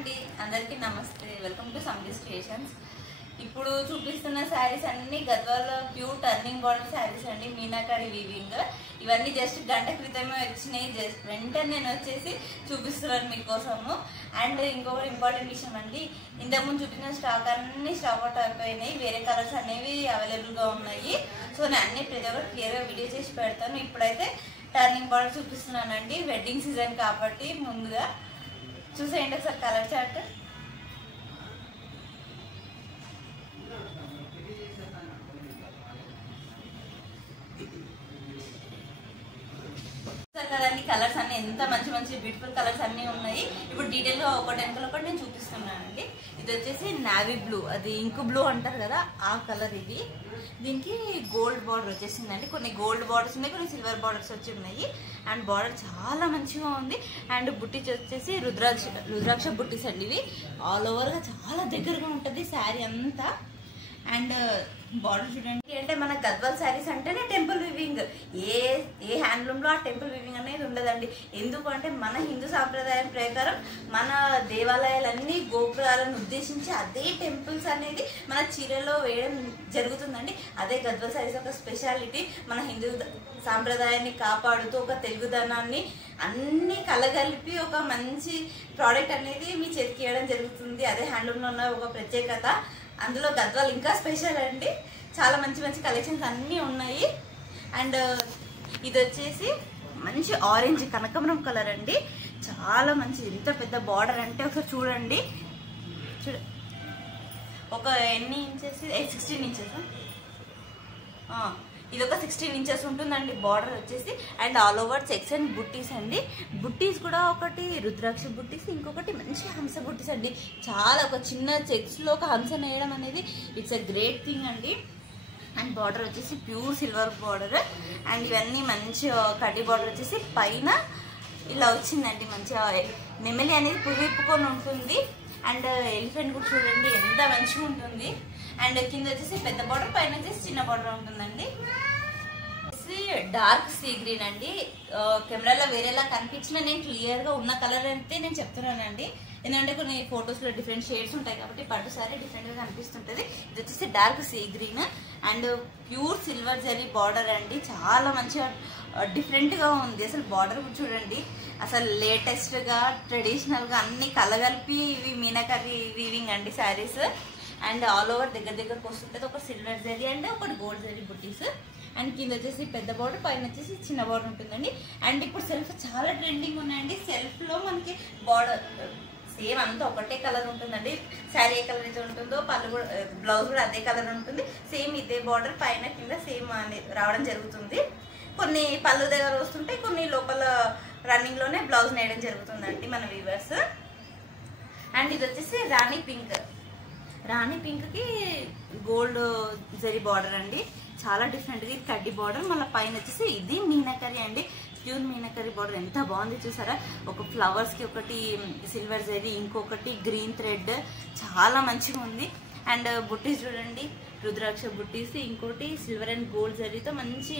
అండి అందరికీ నమస్తే వెల్కమ్ టు సంగీస్ క్రియేషన్స్। ఇప్పుడు చూపిస్తున్న శారీస్ అన్ని Gadwal pure turning border saris అండి, మీనాకారి వీవింగ్। ఇవన్నీ జస్ట్ గంట క్రితమే వచ్చినాయి, జస్ట్ వెంటనే నేను వచ్చేసి చూపిస్తున్నాను మీకోసము। అండ్ ఇంకొక ఇంపార్టెంట్ విషయం అండి, ఇంతకుముందు చూపించిన స్టాక్ అన్ని స్టాక్ అవుట్ అయిపోయినాయి, వేరే కలర్స్ అనేవి అవైలబుల్గా ఉన్నాయి। సో నేను అన్ని ప్రతి ఒక్కటి క్లియర్గా వీడియో చేసి పెడతాను। ఇప్పుడైతే టర్నింగ్ బార్డర్ చూపిస్తున్నానండి, వెడ్డింగ్ సీజన్ కాబట్టి ముందుగా చూసేయండి ఒకసారి కలర్ చార్ట్। కదండి కలర్స్ అన్ని ఎంత మంచి మంచి బ్యూటిఫుల్ కలర్స్ అన్ని ఉన్నాయి। ఇప్పుడు డీటెయిల్ గా ఒకటి వెనకాల ఒకటి నేను చూపిస్తున్నానండి। ఇది వచ్చేసి నావీ బ్లూ, అది ఇంకు బ్లూ అంటారు కదా ఆ కలర్ ఇది। దీనికి గోల్డ్ బార్డర్ వచ్చేసిందండి, కొన్ని గోల్డ్ బార్డర్స్ ఉన్నాయి, కొన్ని సిల్వర్ బార్డర్స్ వచ్చి ఉన్నాయి। అండ్ బార్డర్ చాలా మంచిగా ఉంది। అండ్ బుట్టీస్ వచ్చేసి రుద్రాక్ష బుట్టీస్ అండి, ఇవి ఆల్ ఓవర్ గా చాలా దగ్గరగా ఉంటుంది శారీ అంతా। అండ్ బార్డర్ చూడండి, అంటే మన గద్వాల్ శారీస్ అంటేనే టెంపుల్ వివింగ్, ఏ హ్యాండ్లూమ్ లో ఆ టెంపుల్ వివింగ్ అనేది ఉండదండి। ఎందుకంటే మన హిందూ సాంప్రదాయం ప్రకారం మన దేవాలయాలన్నీ గోపురాలను ఉద్దేశించి అదే టెంపుల్స్ అనేది మన చీరలో వేయడం జరుగుతుందండి। అదే గద్వాల్ శారీస్ ఒక స్పెషాలిటీ, మన హిందూ సాంప్రదాయాన్ని కాపాడుతూ ఒక తెలుగుదనాన్ని అన్ని కలగలిపి ఒక మంచి ప్రోడక్ట్ అనేది మీ చేతికి ఇవ్వడం జరుగుతుంది। అదే హ్యాండ్లూమ్ లో ఉన్న ఒక ప్రత్యేకత, అందులో గద్వాల్ ఇంకా స్పెషల్ అండి, చాలా మంచి మంచి కలెక్షన్స్ అన్నీ ఉన్నాయి। అండ్ ఇది వచ్చేసి మంచి ఆరెంజ్ కనకమరం కలర్ అండి, చాలా మంచి, ఎంత పెద్ద బార్డర్ అంటే ఒకసారి చూడండి, ఒక ఎన్ని ఇంచెస్, 16 ఇంచెస్, ఇది ఒక 16 ఇంచెస్ ఉంటుందండి బార్డర్ వచ్చేసి। And all over checks and బుట్టీస్ అండి, బుట్టీస్ కూడా ఒకటి రుద్రాక్ష బుట్టీస్, ఇంకొకటి మంచి హంస బుట్టీస్ అండి। చాలా ఒక చిన్న చెక్స్ లో ఒక హంస నేయడం అనేది ఇట్స్ ఎ గ్రేట్ థింగ్ అండి। అండ్ బార్డర్ వచ్చేసి ప్యూర్ సిల్వర్ బార్డర్। అండ్ ఇవన్నీ మంచి కడ్డీ బార్డర్ వచ్చేసి పైన ఇలా వచ్చిందండి, మంచిగా నెమలి అనేది పువ్వుకొని ఉంటుంది। అండ్ ఎలిఫెంట్ కూడా చూడండి ఎంత మంచిగా ఉంటుంది। అండ్ కింద వచ్చేసి పెద్ద బార్డర్, పైన వచ్చేసి చిన్న బార్డర్ ఉంటుందండి। డార్క్ సీ గ్రీన్ అండి, కెమెరాలో వేరేలా కనిపించిన నేను క్లియర్ గా ఉన్న కలర్ అయితే నేను చెప్తున్నానండి, ఎందుకంటే కొన్ని ఫొటోస్ లో డిఫరెంట్ షేడ్స్ ఉంటాయి కాబట్టి పట్టు సారీ డిఫరెంట్ గా కనిపిస్తుంటది। ఇది వచ్చేసి dark sea green and pure silver zari border అండి, చాలా మంచిగా డిఫరెంట్ గా ఉంది। అసలు బార్డర్ చూడండి, అసలు లేటెస్ట్ గా ట్రెడిషనల్ గా అన్ని కలగలిపి ఇవి మీనాకరి వీవింగ్ అండి శారీస్। అండ్ ఆల్ ఓవర్ దగ్గరకు వస్తుంటది, ఒక సిల్వర్ జరీ అండ్ ఒకటి గోల్డ్ జరీ బుట్టీస్। అండ్ కింద వచ్చేసి పెద్ద బార్డర్, పైన వచ్చేసి చిన్న బార్డర్ ఉంటుందండి। అండ్ ఇప్పుడు సెల్ఫ్ చాలా ట్రెండింగ్ ఉన్నాయండి, సెల్ఫ్ లో మనకి బార్డర్ సేమ్ అంతా ఒకటే కలర్ ఉంటుందండి, శారీ ఏ కలర్ అయితే ఉంటుందో పళ్ళు కూడా, బ్లౌజ్ కూడా అదే కలర్ ఉంటుంది, సేమ్ ఇదే బార్డర్ పైన కింద సేమ్ రావడం జరుగుతుంది। కొన్ని పళ్ళు దగ్గర వస్తుంటే కొన్ని లోపల రన్నింగ్ లోనే బ్లౌజ్ నేయడం జరుగుతుందండి మన వీవర్స్। అండ్ ఇది వచ్చేసి రాణి పింక్ కి గోల్డ్ జరీ బార్డర్ అండి, చాలా డిఫరెంట్ గా, ఇది కడ్డీ బార్డర్, మళ్ళీ పైన వచ్చేసి ఇది మీనాకరి అండి, ప్యూర్ మీనాకరి బార్డర్ ఎంత బాగుంది చూసారా, ఒక ఫ్లవర్స్ కి ఒకటి సిల్వర్ జరీ, ఇంకొకటి గ్రీన్ థ్రెడ్, చాలా మంచిగా ఉంది। అండ్ బుట్టీస్ చూడండి, రుద్రాక్ష బుట్టీస్, ఇంకోటి సిల్వర్ అండ్ గోల్డ్ జరీతో మంచి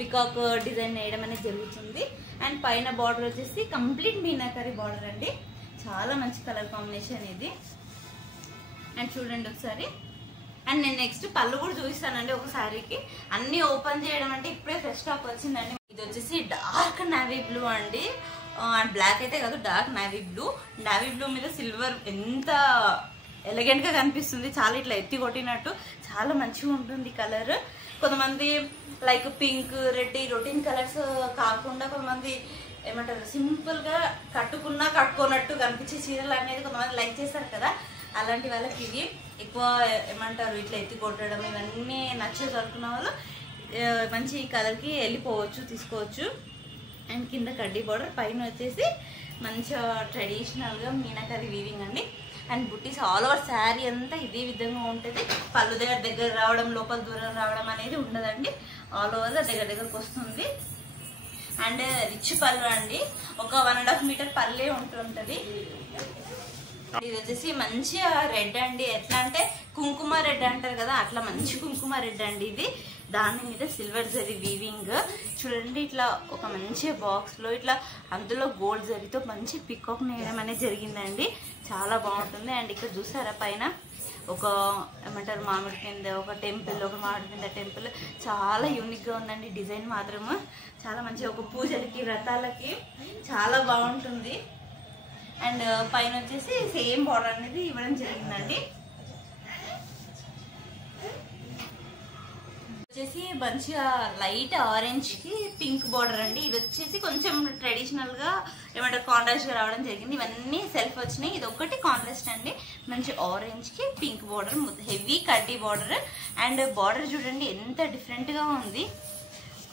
పికాక్ డిజైన్ వేయడం అనేది జరుగుతుంది। అండ్ పైన బార్డర్ వచ్చేసి కంప్లీట్ మీనాకరి బార్డర్ అండి, చాలా మంచి కలర్ కాంబినేషన్ ఇది। అండ్ చూడండి ఒకసారి, అండ్ నేను నెక్స్ట్ పళ్ళు కూడా చూపిస్తానండి ఒక శారీకి, అన్ని ఓపెన్ చేయడం అంటే ఇప్పుడే ఫ్రెష్ స్టాక్ వచ్చిందండి। ఇది వచ్చేసి డార్క్ నావీ బ్లూ అండి, అండ్ బ్లాక్ అయితే కాదు, డార్క్ నావీ బ్లూ మీద సిల్వర్ ఎంత ఎలిగెంట్ గా కనిపిస్తుంది, చాలా ఇట్లా ఎత్తి కొట్టినట్టు చాలా మంచిగా ఉంటుంది కలర్। కొంతమంది like pink, red routine colours కాకుండా కొంతమంది ఏమంటారు సింపుల్ గా కట్టుకున్నట్టు కనిపించే చీరలు అనేది కొంతమంది లైక్ చేస్తారు కదా, అలాంటి వాళ్ళకి ఇది ఎక్కువ ఏమంటారు ఇట్లా ఎత్తి కొట్టడం ఇవన్నీ నచ్చేది అనుకున్న వాళ్ళు మంచి కలర్ కి వెళ్ళిపోవచ్చు, తీసుకోవచ్చు। అండ్ కింద కడ్డీ బార్డర్, పైన వచ్చేసి మంచిగా ట్రెడిషనల్ గా మీనాకరి వీవింగ్ అండి। And buttis all over sari అంతా ఇదే విధంగా ఉంటుంది, పళ్ళు దగ్గర రావడం, లోపల దూరం రావడం అనేది ఉండదండి, ఆల్ ఓవర్ గా దగ్గరకు వస్తుంది। అండ్ రిచ్ పళ్ళు అండి, ఒక 1.5 మీటర్ పళ్ళే ఉంటుంటది। ఇది వచ్చేసి మంచిగా రెడ్ అండి, ఎట్లా అంటే కుంకుమ రెడ్ అంటారు కదా, అట్లా మంచి కుంకుమ రెడ్ అండి ఇది। దాని మీద సిల్వర్ జరీ వీవింగ్ చూడండి. ఇట్లా ఒక మంచి బాక్స్ లో ఇట్లా అందులో గోల్డ్ జరీతో మంచి పికాక్ నేయడం అనేది జరిగిందండి. చాలా బాగుంటుంది. అండ్ ఇక్కడ చూసారా పైన ఒక ఏమంటారు మామిడి కింద ఒక టెంపుల్, ఒక మామిడి కింద టెంపుల్. చాలా యూనిక్ గా ఉందండి డిజైన్ మాత్రము. చాలా మంచిగా ఒక పూజలకి వ్రతాలకి చాలా బాగుంటుంది. అండ్ పైన వచ్చేసి సేమ్ బార్డర్ అనేది ఇవ్వడం జరిగిందండి. వచ్చేసి మంచిగా లైట్ ఆరెంజ్ కి పింక్ బార్డర్ అండి. ఇది వచ్చేసి కొంచెం ట్రెడిషనల్ గా ఏమంటారు కాంట్రాస్ట్ గా రావడం జరిగింది. ఇవన్నీ సెల్ఫ్ వచ్చినాయి. ఇది ఒకటి కాంట్రాస్ట్ అండి. మంచి ఆరెంజ్ కి పింక్ బార్డర్, హెవీ కడ్డీ బార్డర్. అండ్ బార్డర్ చూడండి ఎంత డిఫరెంట్ గా ఉంది.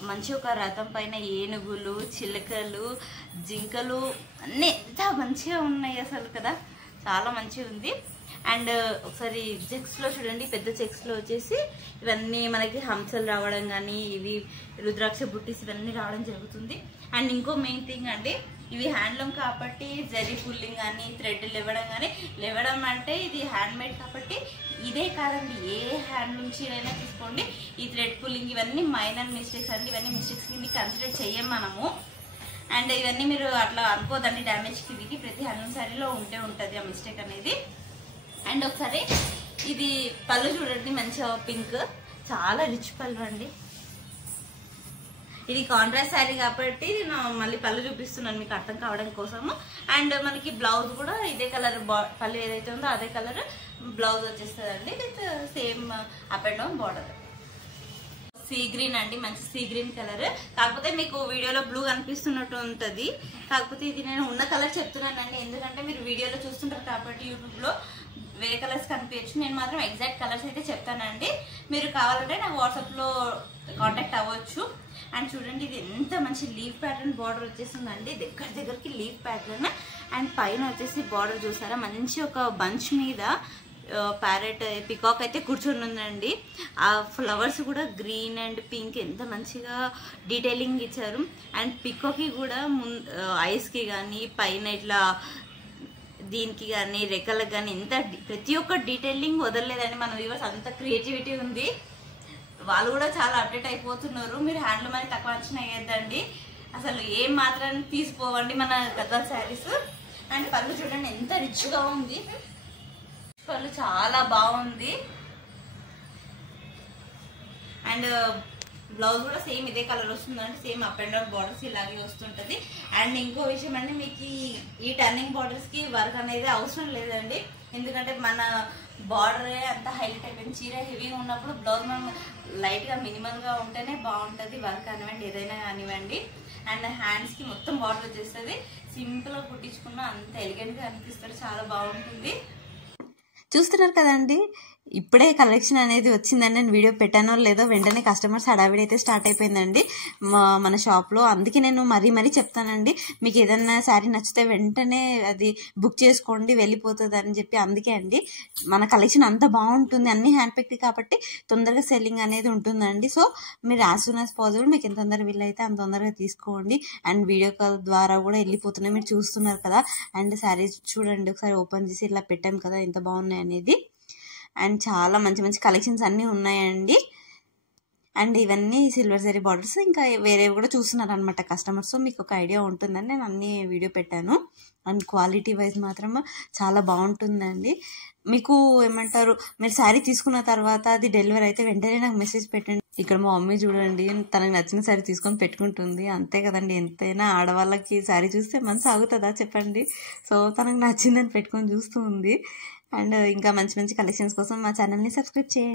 మంచి ఒక రథం పైన ఏనుగులు, చిలుకలు, జింకలు అన్నీ ఎంత మంచిగా ఉన్నాయి అసలు కదా. చాలా మంచిగా ఉంది. అండ్ ఒకసారి చెక్స్ లో చూడండి, పెద్ద చెక్స్ లో వచ్చేసి ఇవన్నీ మనకి హంసలు రావడం కానీ, ఇవి రుద్రాక్ష బుట్టీస్ ఇవన్నీ రావడం జరుగుతుంది. అండ్ ఇంకో మెయిన్ థింగ్ అండి, ఇవి హ్యాండ్లూమ్ కాబట్టి జరీ పుల్లింగ్ కానీ, థ్రెడ్ లేవడం కానీ, లేవడం అంటే ఇది హ్యాండ్ మేడ్ కాబట్టి ఇదే కాదండి, ఏ హ్యాండ్లూమ్ చీరైనా తీసుకోండి ఈ థ్రెడ్ పుల్లింగ్ ఇవన్నీ మైనర్ మిస్టేక్స్ అండి. ఇవన్నీ మిస్టేక్స్ కింద కన్సిడర్ చెయ్యం మనము. అండ్ ఇవన్నీ మీరు అట్లా అనుకోదండి, డ్యామేజ్ కిందికి ప్రతి హ్యాండ్లూమ్ శారీలో ఉంటుంది ఆ మిస్టేక్ అనేది. అండ్ ఒకసారి ఇది పళ్ళు చూడండి, మంచిగా పింక్, చాలా రిచ్ పళ్ళు అండి. ఇది కాంట్రాస్ట్ శారీ కాబట్టి నేను మళ్ళీ పళ్ళు చూపిస్తున్నాను మీకు అర్థం కావడం కోసము. అండ్ మనకి బ్లౌజ్ కూడా ఇదే కలర్, పళ్ళు ఏదైతే ఉందో అదే కలర్ బ్లౌజ్ వచ్చేస్తుందండి with same up and down border. Sea green అండి, మంచి సీ గ్రీన్ కలర్. కాకపోతే మీకు వీడియోలో బ్లూ కనిపిస్తున్నట్టు ఉంటుంది, కాకపోతే ఇది నేను ఉన్న కలర్ చెప్తున్నానండి. ఎందుకంటే మీరు వీడియోలో చూస్తుంటారు కాబట్టి యూట్యూబ్ లో వేరే కలర్స్ కనిపించచ్చు. నేను మాత్రం ఎగ్జాక్ట్ కలర్స్ అయితే చెప్తానండి. మీరు కావాలంటే నాకు వాట్సాప్ లో కాంటాక్ట్ అవ్వచ్చు. అండ్ చూడండి ఇది ఎంత మంచి లీఫ్ ప్యాటర్న్ బార్డర్ వచ్చేసిందండి, దగ్గరికి లీఫ్ ప్యాటర్న్. అండ్ పైన వచ్చేసి బార్డర్ చూసారా, మంచి ఒక బంచ్ మీద ప్యారెట్ పికాక్ అయితే కూర్చొని ఉందండి. ఆ ఫ్లవర్స్ కూడా గ్రీన్ అండ్ పింక్ ఎంత మంచిగా డీటెయిలింగ్ ఇచ్చారు. అండ్ పికాక్కి కూడా ఐస్కి కానీ, పైన ఇట్లా దీనికి కానీ, రెక్కలకు కానీ ఎంత ప్రతి ఒక్క డీటెయిలింగ్ వదలలేదండి. మన వ్యూవర్స్ అంత క్రియేటివిటీ ఉంది, వాళ్ళు కూడా చాలా అప్డేట్ అయిపోతున్నారు. మీరు హ్యాండ్లూమ్ అని తక్కువ అంచనా వేయద్దండి, అసలు ఏం మాత్రం తీసిపోవండి మన గద్వాల్ శారీస్. అండ్ పళ్ళు చూడండి ఎంత రిచ్గా ఉంది, పళ్ళు చాలా బాగుంది. అండ్ బ్లౌజ్ కూడా సేమ్ ఇదే కలర్ వస్తుందండి, same up and down borders ఇలాగే వస్తుంటది. అండ్ ఇంకో విషయం అండి, మీకు ఈ టర్నింగ్ బార్డర్స్ కి వర్క్ అనేది అవసరం లేదండి. ఎందుకంటే మన బార్డరే అంత హైలైట్ అయిపోయింది. చీర హెవీగా ఉన్నప్పుడు బ్లౌజ్ మనం లైట్ గా మినిమల్ గా ఉంటేనే బాగుంటది, వర్క్ కానివ్వండి ఏదైనా కానివ్వండి. అండ్ హ్యాండ్స్ కి మొత్తం బార్డర్ వచ్చేస్తుంది. సింపుల్ గా కుట్టించుకున్నా అంత ఎలిగెంట్ గా అనిపిస్తారు, చాలా బాగుంటుంది. చూస్తున్నారు కదండి, ఇప్పుడే కలెక్షన్ అనేది వచ్చిందండి. నేను వీడియో పెట్టానో లేదో వెంటనే కస్టమర్స్ హడావిడి అయితే స్టార్ట్ అయిపోయిందండి మన షాప్లో. అందుకే నేను మరీ చెప్తానండి, మీకు ఏదైనా శారీ నచ్చితే వెంటనే అది బుక్ చేసుకోండి, వెళ్ళిపోతుంది అని చెప్పి. అందుకే అండి మన కలెక్షన్ అంత బాగుంటుంది, అన్ని హ్యాండ్ పిక్డ్ కాబట్టి తొందరగా సెల్లింగ్ అనేది ఉంటుందండి. సో మీరు యాజ్ సూన్ యాజ్ పాసిబుల్ మీకు ఎంత తొందరగా వీలైతే అంత తొందరగా తీసుకోండి. అండ్ వీడియో కాల్ ద్వారా కూడా వెళ్ళిపోతున్నాయి, మీరు చూస్తున్నారు కదా. అండ్ శారీస్ చూడండి, ఒకసారి ఓపెన్ చేసి ఇలా పెట్టాం కదా ఎంత బాగున్నాయి అనేది. అండ్ చాలా మంచి కలెక్షన్స్ అన్నీ ఉన్నాయండి. అండ్ ఇవన్నీ సిల్వర్ జరీ బార్డర్స్, ఇంకా వేరేవి కూడా చూస్తున్నారు అనమాట కస్టమర్స్. సో మీకు ఒక ఐడియా ఉంటుందని నేను అన్ని వీడియో పెట్టాను. అండ్ క్వాలిటీ వైజ్ మాత్రం చాలా బాగుంటుందండి. మీకు ఏమంటారు, మీరు శారీ తీసుకున్న తర్వాత అది డెలివరీ అయితే వెంటనే నాకు మెసేజ్ పెట్టండి. ఇక్కడ మా మమ్మీ చూడండి, తనకు నచ్చిన శారీ తీసుకొని పెట్టుకుంటుంది. అంతే కదండి, ఎంతైనా ఆడవాళ్ళకి శారీ చూస్తే మనసు ఆగుతుందా చెప్పండి. సో తనకు నచ్చిందని పెట్టుకొని చూస్తూ ఉంది. అండ్ ఇంకా మంచి కలెక్షన్స్ కోసం మా ఛానల్ని సబ్స్క్రైబ్ చేయండి.